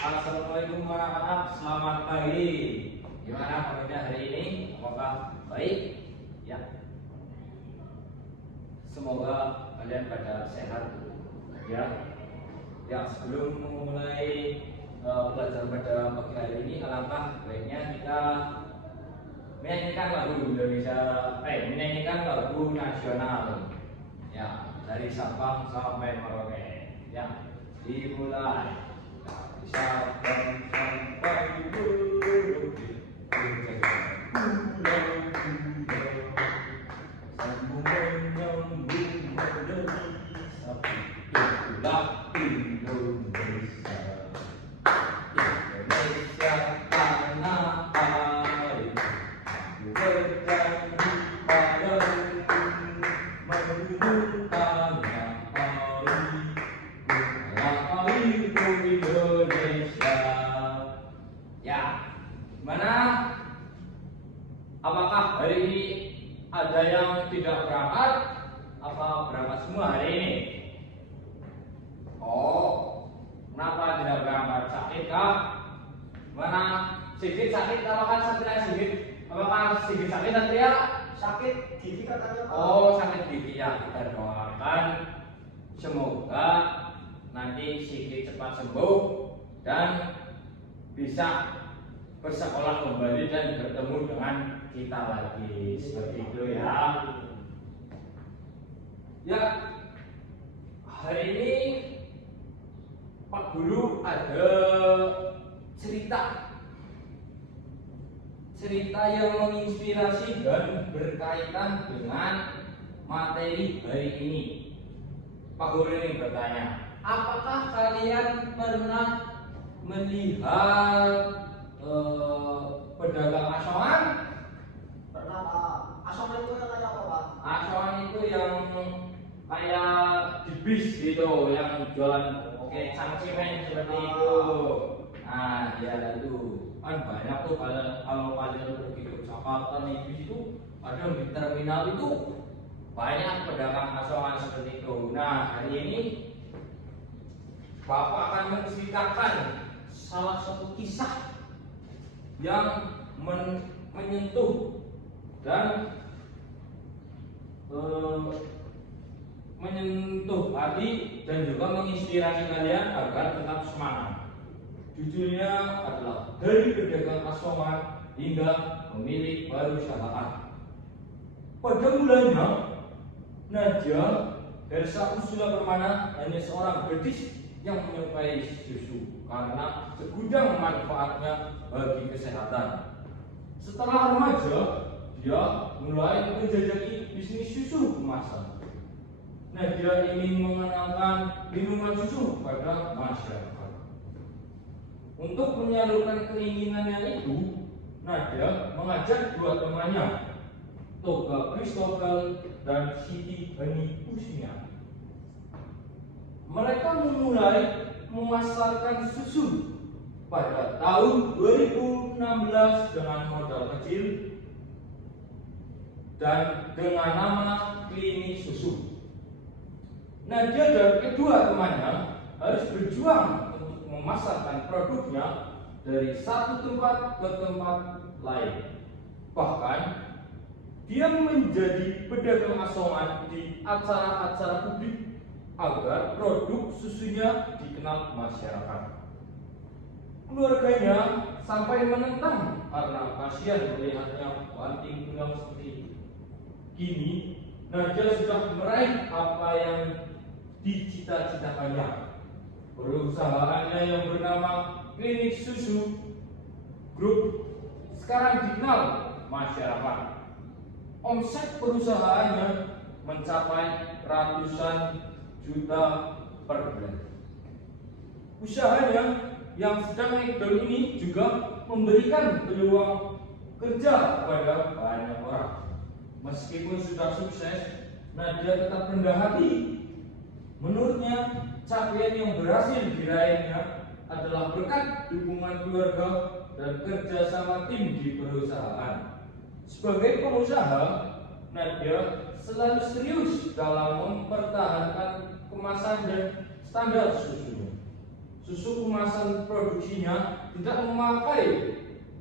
Assalamualaikum warahmatullahi wabarakatuh. Selamat pagi. Gimana kabarnya hari ini? Apakah baik? Ya. Semoga kalian pada sehat. Ya. Ya, sebelum memulai belajar pada pagi hari ini, alangkah baiknya kita menyanyikan lagu Indonesia, menyanyikan lagu nasional. Ya, dari Sabang sampai Merauke. Ya, dimulai. Sabang sampai Merauke, sambung menyambung dari Sabang, itulah Indonesia. Indonesia tanah air, berjanji padamu menurunkannya airku Indonesia. Ya, mana? Apakah hari ini ada yang tidak berangkat? Apa berangkat semua hari ini? Oh, kenapa tidak berangkat? Sakit kah? Mana? Sigit sakit? Apakah Sigit? Apakah Sigit sakit Satria? Sakit gigi katanya Pak. Oh, sakit gigi ya. Kita doakan semoga nanti Sigit cepat sembuh dan bisa bersekolah kembali dan bertemu dengan kita lagi, seperti itu ya. Ya, hari ini Pak Guru ada cerita yang menginspirasi dan berkaitan dengan materi hari ini. Pak Guru ini bertanya, apakah kalian pernah melihat pedagang asongan? Pernah Pak. Asongan itu yang kayak apa Pak? Asongan itu yang kayak di bis gitu, yang jualan cangcimen seperti itu. Nah, ya itu kan banyak tuh kalau kalian pergi ke Jakarta nih, bis itu ada di terminal itu banyak pedagang asongan seperti itu. Nah, hari ini Bapak akan menceritakan salah satu kisah yang menyentuh dan menyentuh hati dan juga menginspirasi kalian agar tetap semangat. Judulnya adalah Dari Pedagang Asongan Hingga Pemilik Perusahaan. Pada mulanya, Nadia Hersa Ursula Permana hanya seorang gadis yang menyukai susu karena segudang manfaatnya bagi kesehatan. Setelah remaja, dia mulai menjajaki bisnis susu kemasan. Nadia ingin mengenalkan minuman susu pada masyarakat. Untuk menyalurkan keinginannya itu, Nadia mengajak dua temannya, Toga Christopher dan Siti Hani Husnia. Mereka memulai memasarkan susu pada tahun 2016 dengan modal kecil dan dengan nama Klinik Susu. Nadia dan kedua temannya harus berjuang untuk memasarkan produknya dari satu tempat ke tempat lain. Bahkan dia menjadi pedagang asongan di acara-acara publik agar produk susunya dikenal masyarakat. Keluarganya sampai menentang karena kasihan melihatnya banting tulang seperti itu. Kini Nadia sudah meraih apa yang dicita-citakannya. Perusahaannya yang bernama Klinik Susu Group sekarang dikenal masyarakat. Omset perusahaannya mencapai ratusan juta per bulan. Usahanya yang sedang naik daun ini juga memberikan peluang kerja kepada banyak orang. Meskipun sudah sukses, Nadia tetap rendah hati. Menurutnya, capaian yang berhasil diraihnya adalah berkat dukungan keluarga dan kerjasama tim di perusahaan. Sebagai pengusaha, Nadia selalu serius dalam mempertahankan kemasan dan standar susunya. susu kemasan produksinya tidak memakai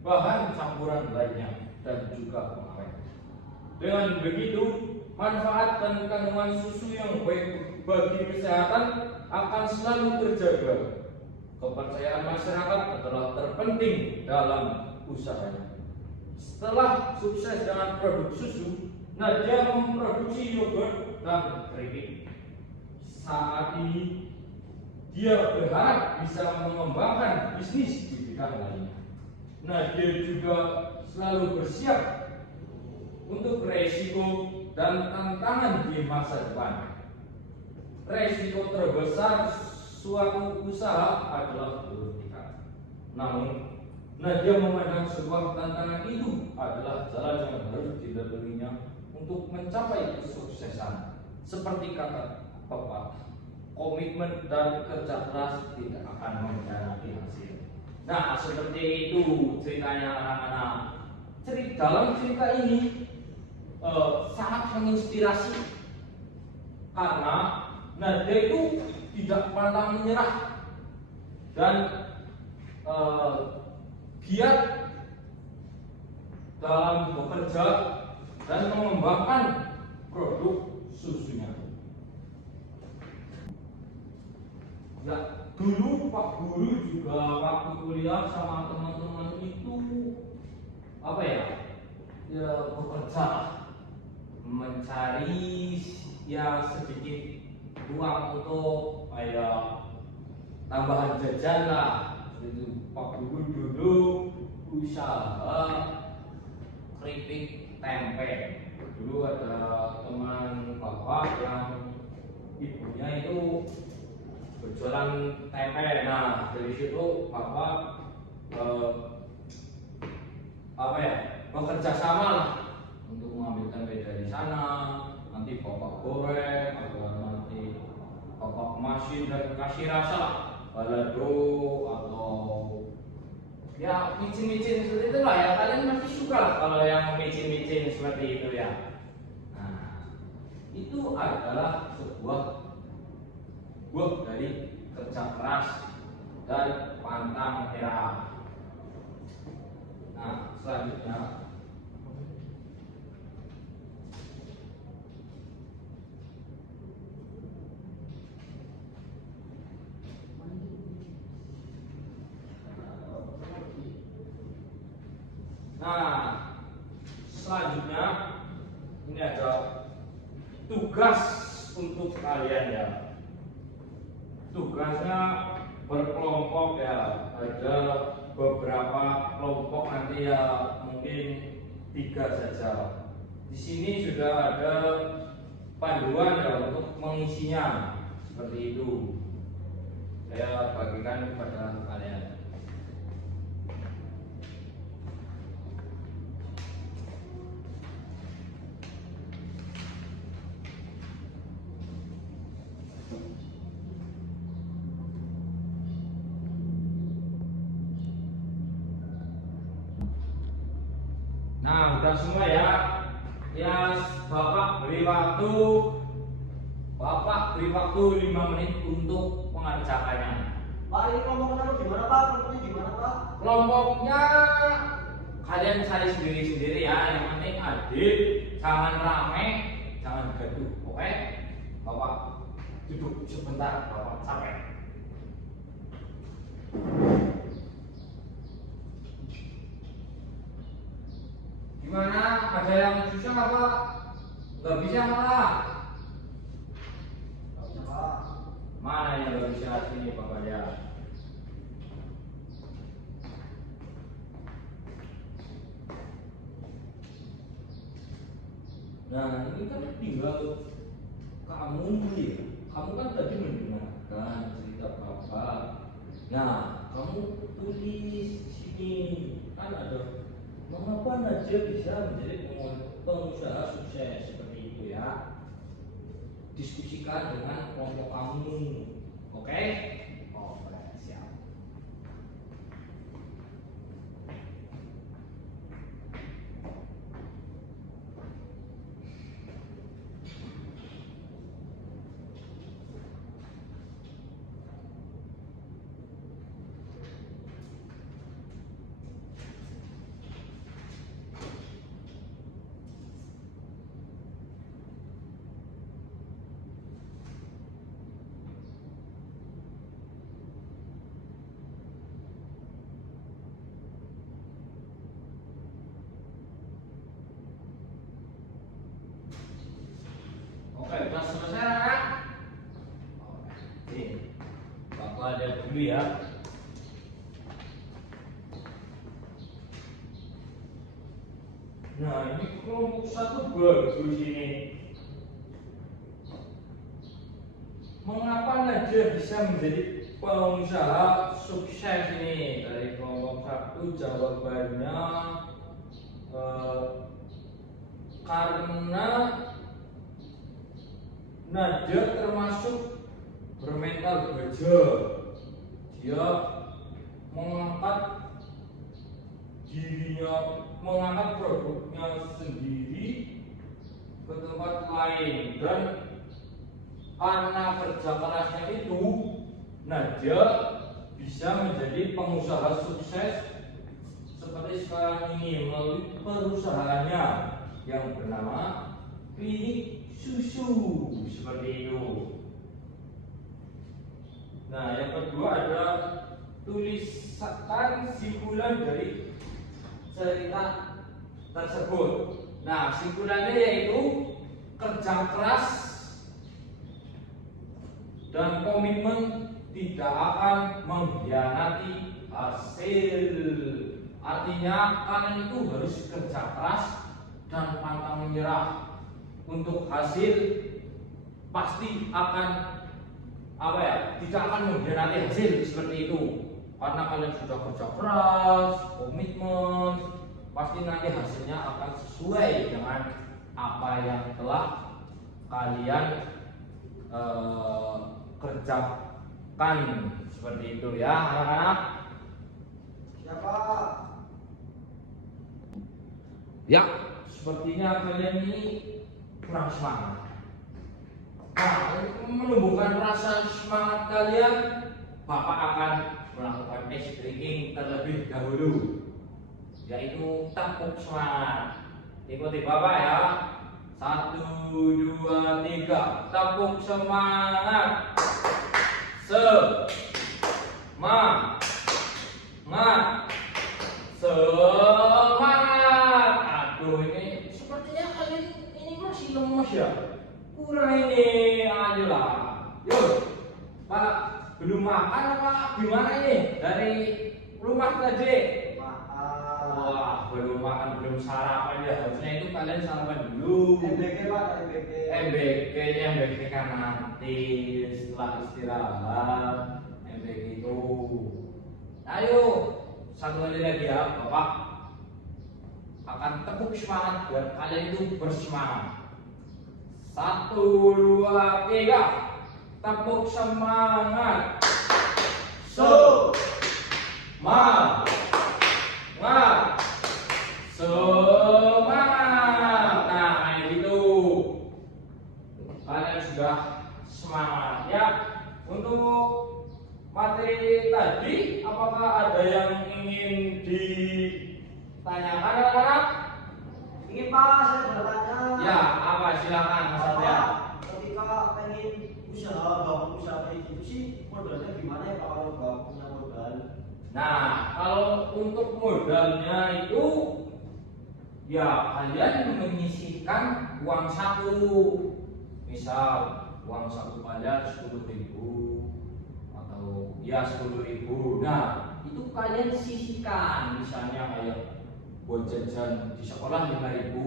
bahan campuran lainnya dan juga pengawet. Dengan begitu, manfaat dan kandungan susu yang baik bagi kesehatan akan selalu terjaga. Kepercayaan masyarakat adalah terpenting dalam usahanya. Setelah sukses dengan produk susu, Nadia memproduksi yogurt dan keripik. Saat ini, dia berharap bisa mengembangkan bisnis di bidang lainnya. Nadia juga selalu bersiap untuk resiko dan tantangan di masa depan. Resiko terbesar suatu usaha adalah berusaha. Namun, Nadia memandang sebuah tantangan itu adalah jalan yang harus dilaluinya untuk mencapai kesuksesan. Seperti kata pepatah, komitmen dan kerja keras tidak akan mengkhianati hasil. Nah, seperti itu ceritanya anak-anak. Dalam cerita ini sangat menginspirasi karena Nadia itu tidak pantang menyerah dan giat dalam bekerja dan mengembangkan produk susunya. Ya, dulu Pak Guru juga waktu kuliah sama teman-teman itu bekerja mencari sedikit uang untuk tambahan jajan lah. Itu Pak Guru dulu usaha keripik tempe. Dulu ada teman bapak yang ibunya itu berjualan tempe. Nah, dari situ bapak bekerja sama lah untuk mengambil tempe dari sana. Nanti bapak goreng atau nanti bapak kemasin dan kasih rasa balado atau ya micin-micin seperti itulah ya. Kalian pasti suka lah kalau yang micin-micin seperti itu ya. Nah, itu adalah sebuah buah dari kerja keras dan pantang menyerah. Nah, selanjutnya ini ada tugas untuk kalian ya. Tugasnya berkelompok ya. Ada beberapa kelompok nanti ya, mungkin 3 saja. Di sini sudah ada panduan ya untuk mengisinya seperti itu. Saya bagikan kepada kalian. Nah, udah semua ya. Ya, Bapak beri waktu 5 menit untuk mengerjakannya. Pak, ini kelompoknya gimana Pak? Kelompoknya gimana Pak? Kelompoknya kalian cari sendiri-sendiri ya. Yang penting adil, jangan rame, jangan gaduh. Oke? Bapak duduk sebentar, Bapak capek. Gimana? Ada yang susah apa? Gak bisa malah? Gak bisa Pak. Mana yang gak bisa? Sini Bapak lihat. Nah, ini kan tinggal kamu ya. Kamu kan tadi mendengarkan cerita Bapak. Nah, kamu tulis sini. Kan ada mengapa Nadia bisa menjadi pengusaha sukses seperti itu ya. Diskusikan dengan kelompok kamu. Oke? Oke, siap. lihat dulu ya. Nah, ini kelompok satu bagus ini. Mengapa Nadia bisa menjadi pengusaha sukses ini? Dari kelompok satu jawabannya karena Nadia termasuk bermental baja. Dia mengangkat dirinya, mengangkat produknya sendiri ke tempat lain, dan karena kerja kerasnya itu Nadia bisa menjadi pengusaha sukses seperti sekarang ini melalui perusahaannya yang bernama Klinik Susu, seperti itu. Nah, yang kedua adalah tuliskan simpulan dari cerita tersebut. Nah, simpulannya yaitu kerja keras dan komitmen tidak akan mengkhianati hasil. Artinya kalian itu harus kerja keras dan pantang menyerah. Untuk hasil pasti akan tidak akan mengkhianati hasil, seperti itu. Karena kalian sudah kerja keras, komitmen, pasti nanti hasilnya akan sesuai dengan apa yang telah kalian kerjakan, seperti itu ya anak-anak. Siapa? Ya, sepertinya kalian ini kurang semangat. Nah, untuk menumbuhkan rasa semangat kalian, Bapak akan melakukan ice breaking terlebih dahulu, yaitu tepuk semangat. Ikuti Bapak ya. 1, 2, 3, tepuk semangat. Semangat. Semangat. Aduh, ini sepertinya kalian ini masih lemes ya. Kurang ini, ayolah. Yuk, Pak, belum makan apa gimana ini dari rumah tadi? Makan. Wah, belum makan, belum sarapan ya. Harusnya itu kalian sarapan dulu. MBG Pak, MBG kan nanti setelah istirahat. MBG itu. Ayo, satu kali lagi ya, Bapak akan tepuk semangat buat kalian itu bersemangat. 1, 2, 3, tepuk semangat. Semangat. Nah, itu kalian sudah semangat ya. Untuk materi tadi, apakah ada yang ingin ditanyakan anak-anak? Ingin Pak, saya bertanya. Ya, apa silakan Mas Satria. Ketika pengen bangun usaha kayak gitu sih, modalnya gimana ya Pak kalau Bapak punya modal? Nah, kalau untuk modalnya itu ya kalian menyisihkan uang saku. Misal uang saku kalian 10.000 atau ya 10.000. Nah, itu kalian sisihkan. Misalnya kayak buat jajan di sekolah 5.000,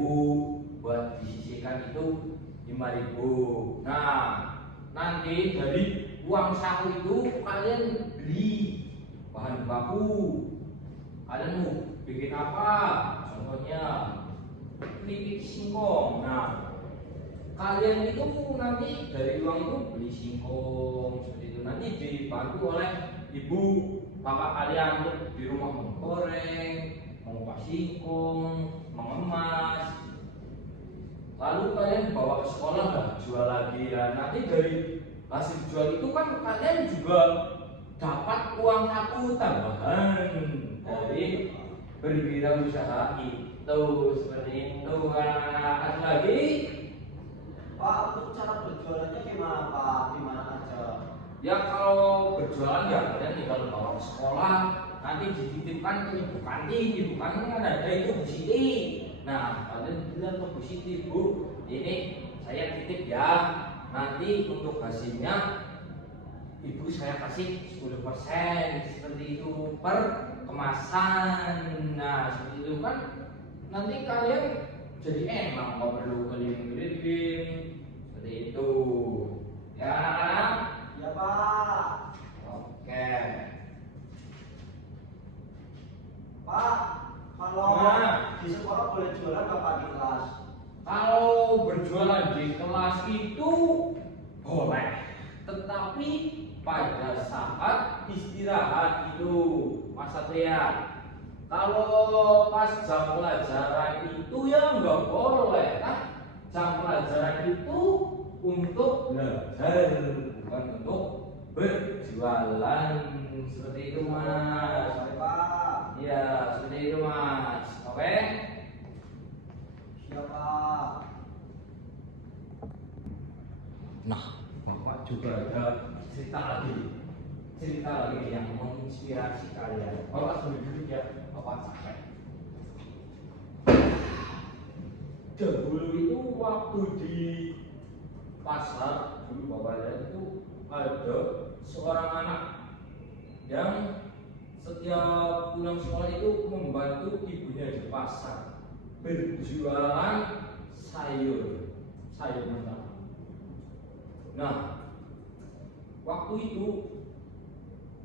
buat disisihkan itu 5.000. Nah, nanti dari uang saku itu kalian beli bahan baku. Kalian mau bikin apa? Contohnya keripik singkong. Nah, kalian itu nanti dari uang itu beli singkong seperti itu. Nanti dibantu oleh ibu bapak kalian untuk di rumah menggoreng, mengupas singkong, mengemas. Lalu kalian bawa ke sekolah dan jual lagi ya. Nanti dari hasil jual itu kan kalian juga dapat uang saku tambahan dari berwirausaha itu, seperti itu. Ada lagi? Pak, untuk cara berjualannya gimana Pak? Gimana aja? Ya kalau berjualan ya kalian tinggal bawa ke sekolah, nanti dititipkan ke ibu kantin kan ada itu Bu Siti. Nah, kalian bilang ke Bu Siti, Bu, ini saya titip ya, nanti untuk hasilnya Ibu saya kasih 10% seperti itu per kemasan. Nah, seperti itu kan nanti kalian jadi enak, nggak perlu keliling-keliling seperti itu. Ya anak-anak? Ya Pak. Oke. Pak, kalau Nah. di sekolah boleh jualan apa di kelas? Kalau berjualan di kelas itu boleh, tetapi pada saat istirahat itu, Mas Satria. Kalau pas jam pelajaran itu ya nggak boleh, kan? Jam pelajaran itu untuk belajar, bukan untuk berjualan. Seperti itu, Mas. Oke Pak. Iya, seperti itu, Mas. Oke? Siap Pak. Nah, Bapak juga ada cerita lagi yang menginspirasi kalian. Bapak sambil duduk ya, Bapak capek. Dahulu itu waktu di pasar, dulu Bapak lihat itu ada seorang anak yang setiap pulang sekolah itu membantu ibunya di pasar berjualan sayur mentah. Nah, waktu itu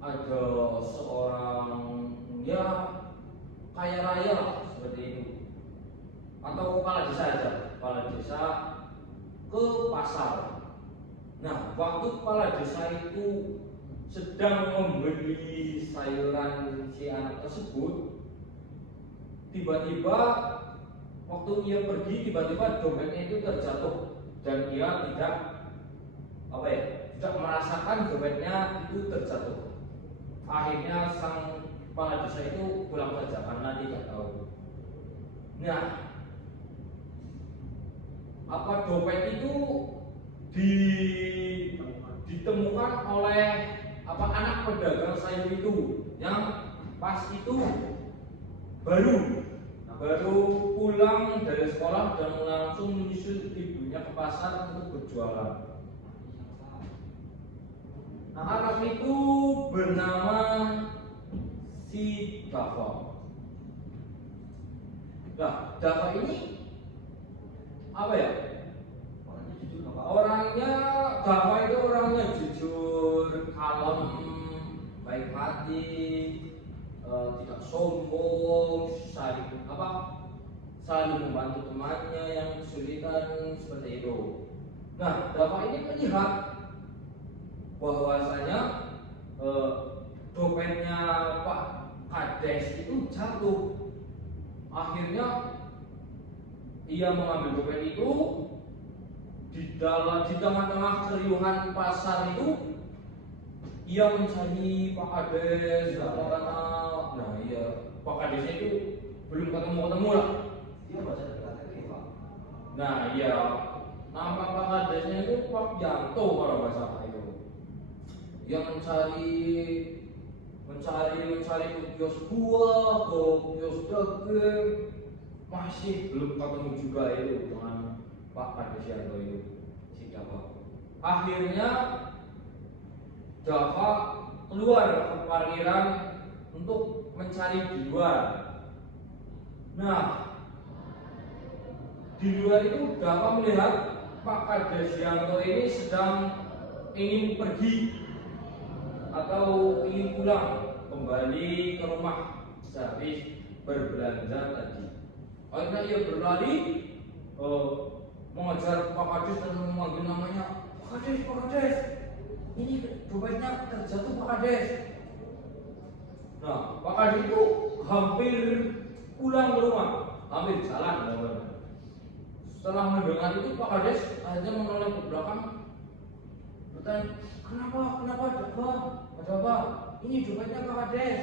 ada seorang ya kaya raya lah, seperti itu, atau kepala desa aja, kepala desa ke pasar. Nah, waktu kepala desa itu sedang membeli sayuran si anak tersebut, tiba-tiba waktu ia pergi, tiba-tiba dompetnya itu terjatuh dan ia tidak merasakan dompetnya itu terjatuh. Akhirnya sang kepala desa itu pulang saja karena tidak tahu. Nah, apa dompet itu ditemukan oleh anak pedagang sayur itu yang pas itu baru pulang dari sekolah dan langsung menyusul ibunya ke pasar untuk berjualan. Anak itu bernama si Dava. Nah, Dava ini apa ya? Orangnya jujur nggak Pak? Dava itu orangnya jujur, kalem, baik hati, tidak sombong, selalu membantu temannya yang kesulitan seperti itu. Nah, Dava ini melihat bahwasanya dompetnya Pak Kades itu jatuh. Akhirnya ia mengambil dompet itu di tengah-tengah keriuhan pasar itu ia mencari Pak Kades. Nah iya, Pak Kadesnya itu belum ketemu lah. Dia baca di KTP Pak. Nah iya, nama Pak Kadesnya itu Pak Yanto kalau nggak salah itu. Dia mencari ke kios buah, ke kios daging, masih belum ketemu juga itu dengan Pak Kades Yanto itu, si Dava. Akhirnya Dava keluar ke parkiran untuk mencari di luar. Nah, di luar itu Dava melihat Pak Kades Yanto ini sedang ingin pergi atau ingin pulang kembali ke rumah sehabis berbelanja tadi. Akhirnya ia berlari mengejar Pak Kades dan memanggil namanya, Pak Kades, ini dompetnya terjatuh Pak Kades. Nah, Pak Kades itu hampir pulang ke rumah, hampir jalan. Setelah mendengar itu Pak Kades akhirnya menoleh ke belakang, bertanya, kenapa ada apa? Ini dompetnya Pak Kades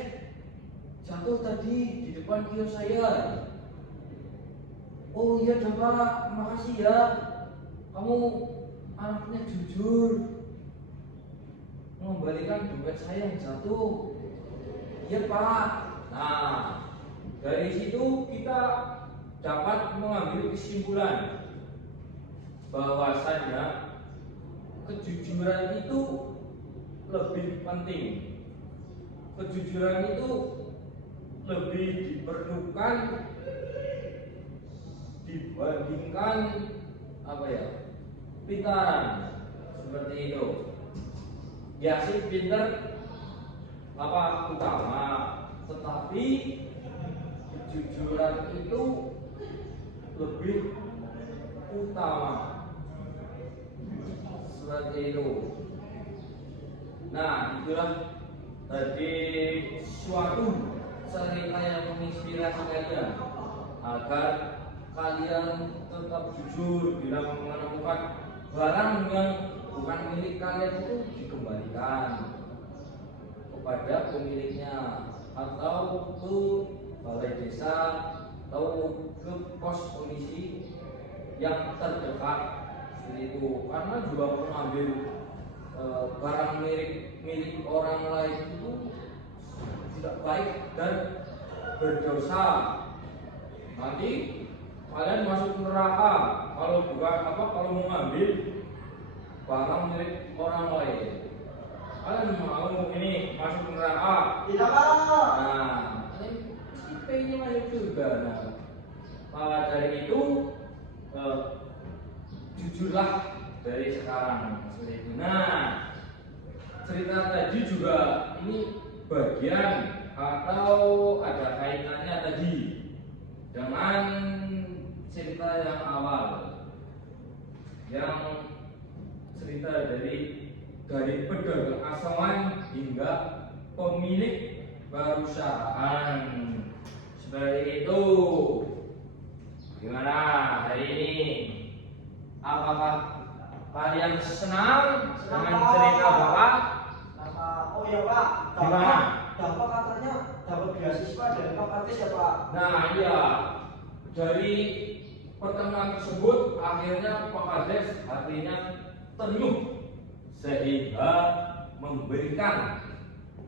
jatuh tadi di depan kios saya. Oh iya Dava, makasih ya, kamu anaknya jujur mengembalikan dompet saya yang jatuh. Iya Pak. Nah, dari situ kita dapat mengambil kesimpulan bahwasanya kejujuran itu lebih penting. Kejujuran itu lebih diperlukan dibandingkan apa ya, pintaran seperti itu. Ya sih, pinter apa utama, tetapi kejujuran itu lebih utama seperti itu. Nah, itulah tadi suatu cerita yang menginspirasi kalian agar kalian tetap jujur bila menemukan barang yang bukan milik kalian itu dikembalikan kepada pemiliknya atau ke balai desa atau ke pos polisi yang terdekat seperti itu. Karena juga mengambil barang milik orang lain itu tidak baik dan berdosa. Nanti kalian masuk neraka kalau bukan kalau mengambil barang milik orang lain. Kalian mau ini masuk neraka? Tidak Pak. Nah, ini masuk juga. Nah, maka dari itu jujurlah dari sekarang seperti itu. Nah, cerita tadi juga ini bagian atau ada kaitannya tadi dengan cerita yang awal, yang cerita dari pedagang asongan hingga pemilik perusahaan seperti itu. Gimana hari ini? Apakah kalian senang dengan cerita Bapak? Oh iya Pak. Gimana? Bapak katanya dapat beasiswa dari Pak Kades ya Pak. Nah iya, dari pertemuan tersebut akhirnya Pak Kades hatinya teduh sehingga memberikan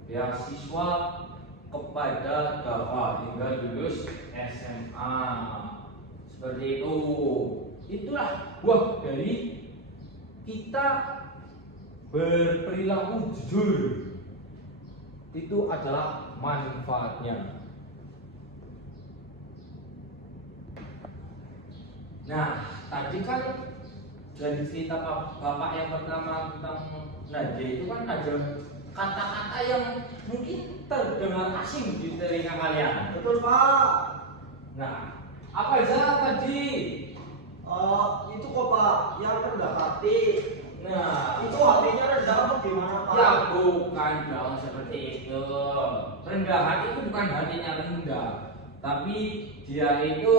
beasiswa kepada Dava hingga lulus SMA seperti itu. Itulah buah dari kita berperilaku jujur, itu adalah manfaatnya. Nah, tadi kan dari cerita Bapak yang pertama tentang Nadia itu kan ada kata-kata yang mungkin terdengar asing di telinga kalian. Betul Pak. Nah, apa aja tadi? Itu kok Pak, yang rendah hati. Nah, Itu hatinya rendah apa gimana Pak? ya bukan dong seperti itu. Rendah hati itu bukan hatinya rendah, tapi dia itu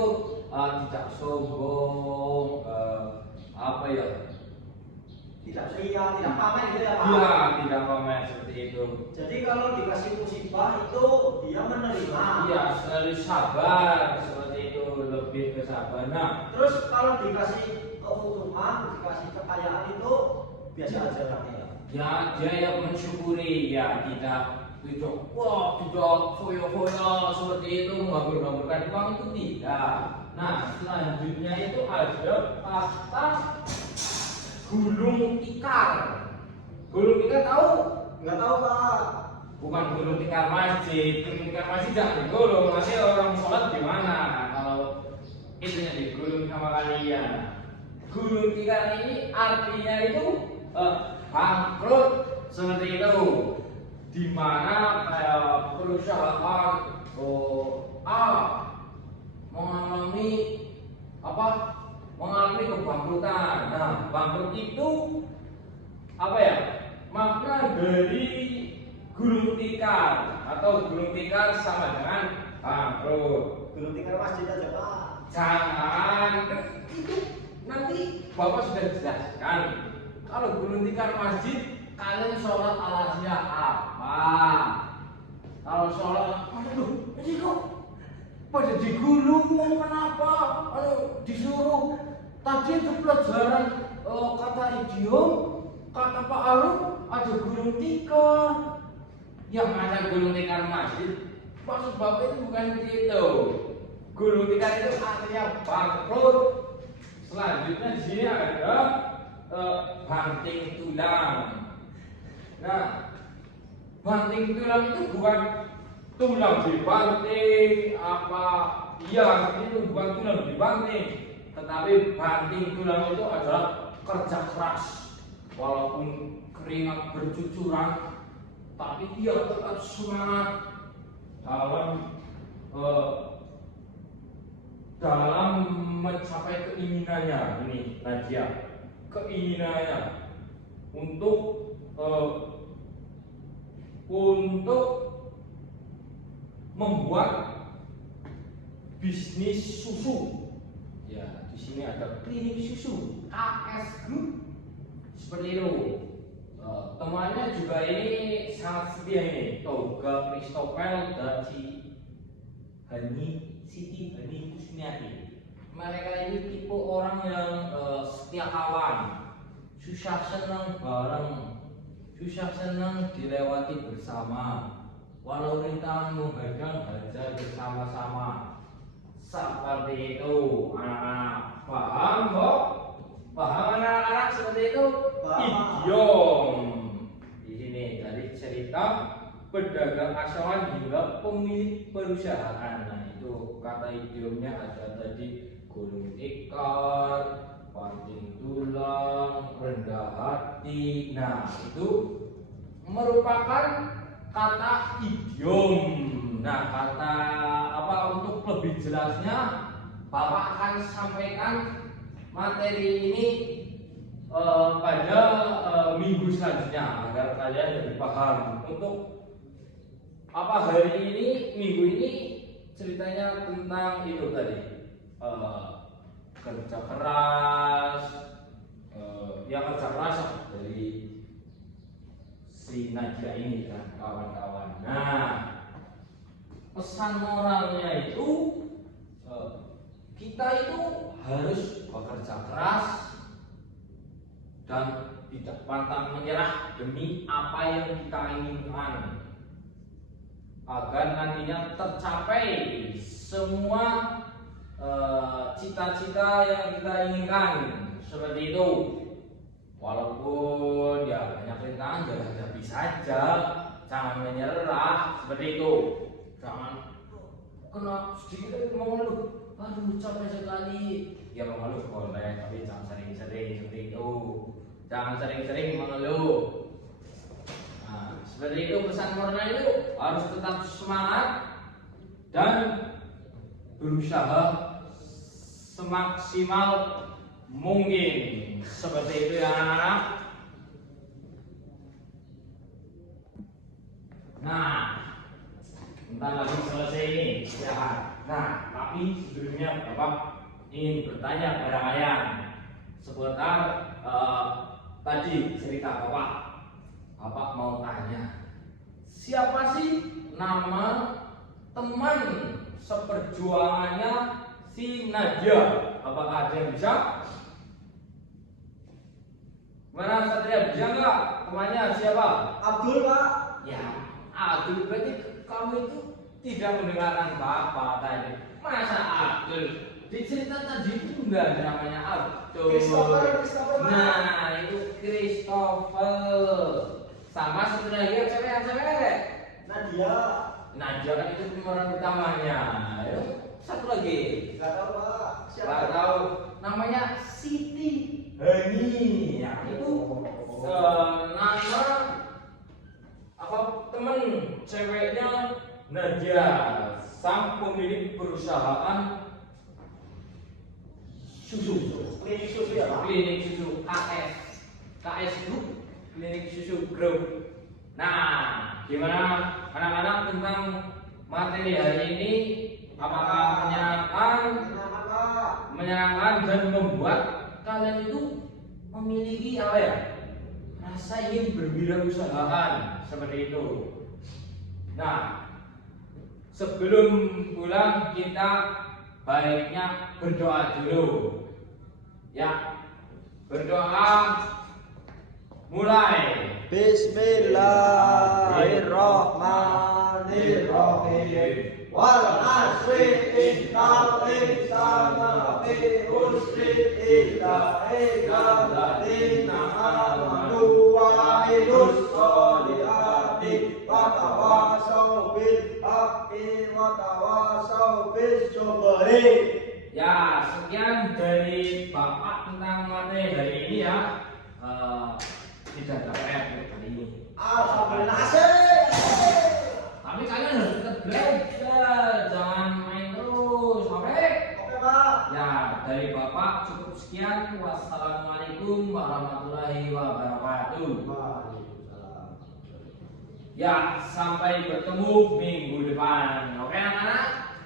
tidak sombong, apa ya? Tidak ceria, tidak pamer gitu ya Pak? Iya, tidak pamer seperti itu. Jadi kalau dikasih musibah itu dia menerima. Iya, selalu sabar seperti itu, lebih ke sabar. Nah, Terus kalau dikasih keuntungan, dikasih kekayaan itu biasa aja kan ya? ya dia yang mensyukuri, ya tidak foya-foya seperti itu menghambur-hamburkan uang itu tidak. Nah, selanjutnya itu ada kata gulung tikar. Gulung tikar tahu? Nggak tahu Pak. Bukan gulung tikar masjid. Gulung tikar masjid jangan digulung. Nanti orang sholat gimana kalau itunya digulung sama kalian? Gulung tikar ini artinya itu bangkrut seperti itu. Di mana perusahaan A mengalami mengalami kebangkrutan. Nah, bangkrut itu apa ya? Makna dari gulung tikar atau gulung tikar sama dengan bangkrut. Gulung tikar masjid aja Pak. Jangan, itu nanti Bapak sudah jelaskan. Kalau gulung tikar masjid, kalian sholat alasnya apa? Kalau sholat, aduh, ini kok pada digulung, kenapa? Disuruh tadi itu pelajaran kata idiom, kata Pak Aruf ada gulung tikar. Yang mana gulung tikar masjid? Maksud Bapak itu bukan itu. Gulung tikar itu artinya bangkrut. Selanjutnya di sini ada banting tulang. Nah, banting tulang itu bukan tulang dibanting apa, iya itu bukan tulang dibanting, tetapi banting tulang itu adalah kerja keras. Walaupun keringat bercucuran, tapi dia tetap semangat dalam mencapai keinginannya. Ini Nadia, keinginannya untuk membuat bisnis susu. Ya, di sini ada klinik susu KS Group seperti itu. Temannya juga ini sangat setia ini, Toga Kristopel dari Siti Hani Kusniati. Mereka ini tipe orang yang setia kawan, susah senang bareng, susah senang dilewati bersama. Walau rintangan menghadang hajar bersama-sama. Seperti itu, anak-anak. Paham, kok? Paham anak-anak seperti itu? Idiom. Di sini dari cerita pedagang asalan hingga pemilik perusahaan. Nah, itu kata idiomnya ada tadi gulung tikar, banting tulang, rendah hati. Nah, itu merupakan kata idiom. Nah, kata apa untuk lebih jelasnya Bapak akan sampaikan materi ini pada minggu selanjutnya agar kalian lebih paham. Untuk apa hari ini, minggu ini ceritanya tentang itu tadi, kerja keras, ya kerja keras dari si Nadia ini dan kawan-kawan. Nah, pesan moralnya itu kita itu harus bekerja keras dan tidak pantang menyerah demi apa yang kita inginkan, agar nantinya tercapai semua cita-cita yang kita inginkan. Seperti itu. Walaupun ya banyak rintangan, ya hadapi saja, jangan menyerah. Seperti itu. Jangan kena sedikit aja mengeluh, aduh capek sekali. Ya mengeluh boleh, tapi jangan sering-sering. Seperti itu. Jangan sering-sering mengeluh. Nah, seperti itu pesan moralnya itu, harus tetap semangat dan berusaha semaksimal mungkin. Seperti itu ya anak-anak. Nah, bentar lagi selesai ini istirahat. Nah, tapi sebelumnya Bapak ingin bertanya pada kalian seputar tadi cerita Bapak. Bapak mau tanya, siapa sih nama teman seperjuangannya si Nadia? Apakah ada yang bisa? Mana Satria, bisa nggak? Temannya siapa? Abdul, Pak. Ya, Abdul. Berarti kamu itu tidak mendengarkan Bapak tadi. Masa Abdul? Di cerita tadi itu enggak ada namanya Abdul. Christopher. Nah, itu Christopher. Sama satu lagi yang cewek. Nadia. Nadia kan itu pemeran utamanya. Ayo, satu lagi. Nggak tahu, Pak. Siapa? Nggak tahu. Namanya Siti Hani. Ya, itu nama apa teman ceweknya Nadia, sang pemilik perusahaan susu. Klinik susu ya, Pak? Klinik susu KS Group, Klinik Susu Group. Nah, gimana anak-anak tentang materi hari ini? Apakah menyenangkan dan membuat kalian itu memiliki apa ya? Rasa ingin berwirausahaan seperti itu. Nah, sebelum pulang kita baiknya berdoa dulu. Ya, berdoa mulai. Bismillahirrahmanirrahim. Wal asri innal insana fi khusri illa illalladzina amanu wa amilus hati wa tawasau bil haqqi wa tawasau bis sabri. Ya, sekian dari Bapak tentang materi hari ini ya. Tidak ada PR untuk hari ini. Alhamdulillah asik. Tapi kalian harus tetap belajar, jangan main terus, oke? Oke Pak. Ya, dari Bapak cukup sekian. Wassalamualaikum warahmatullahi wabarakatuh. Waalaikumsalam. Ya, sampai bertemu minggu depan. Oke, anak-anak?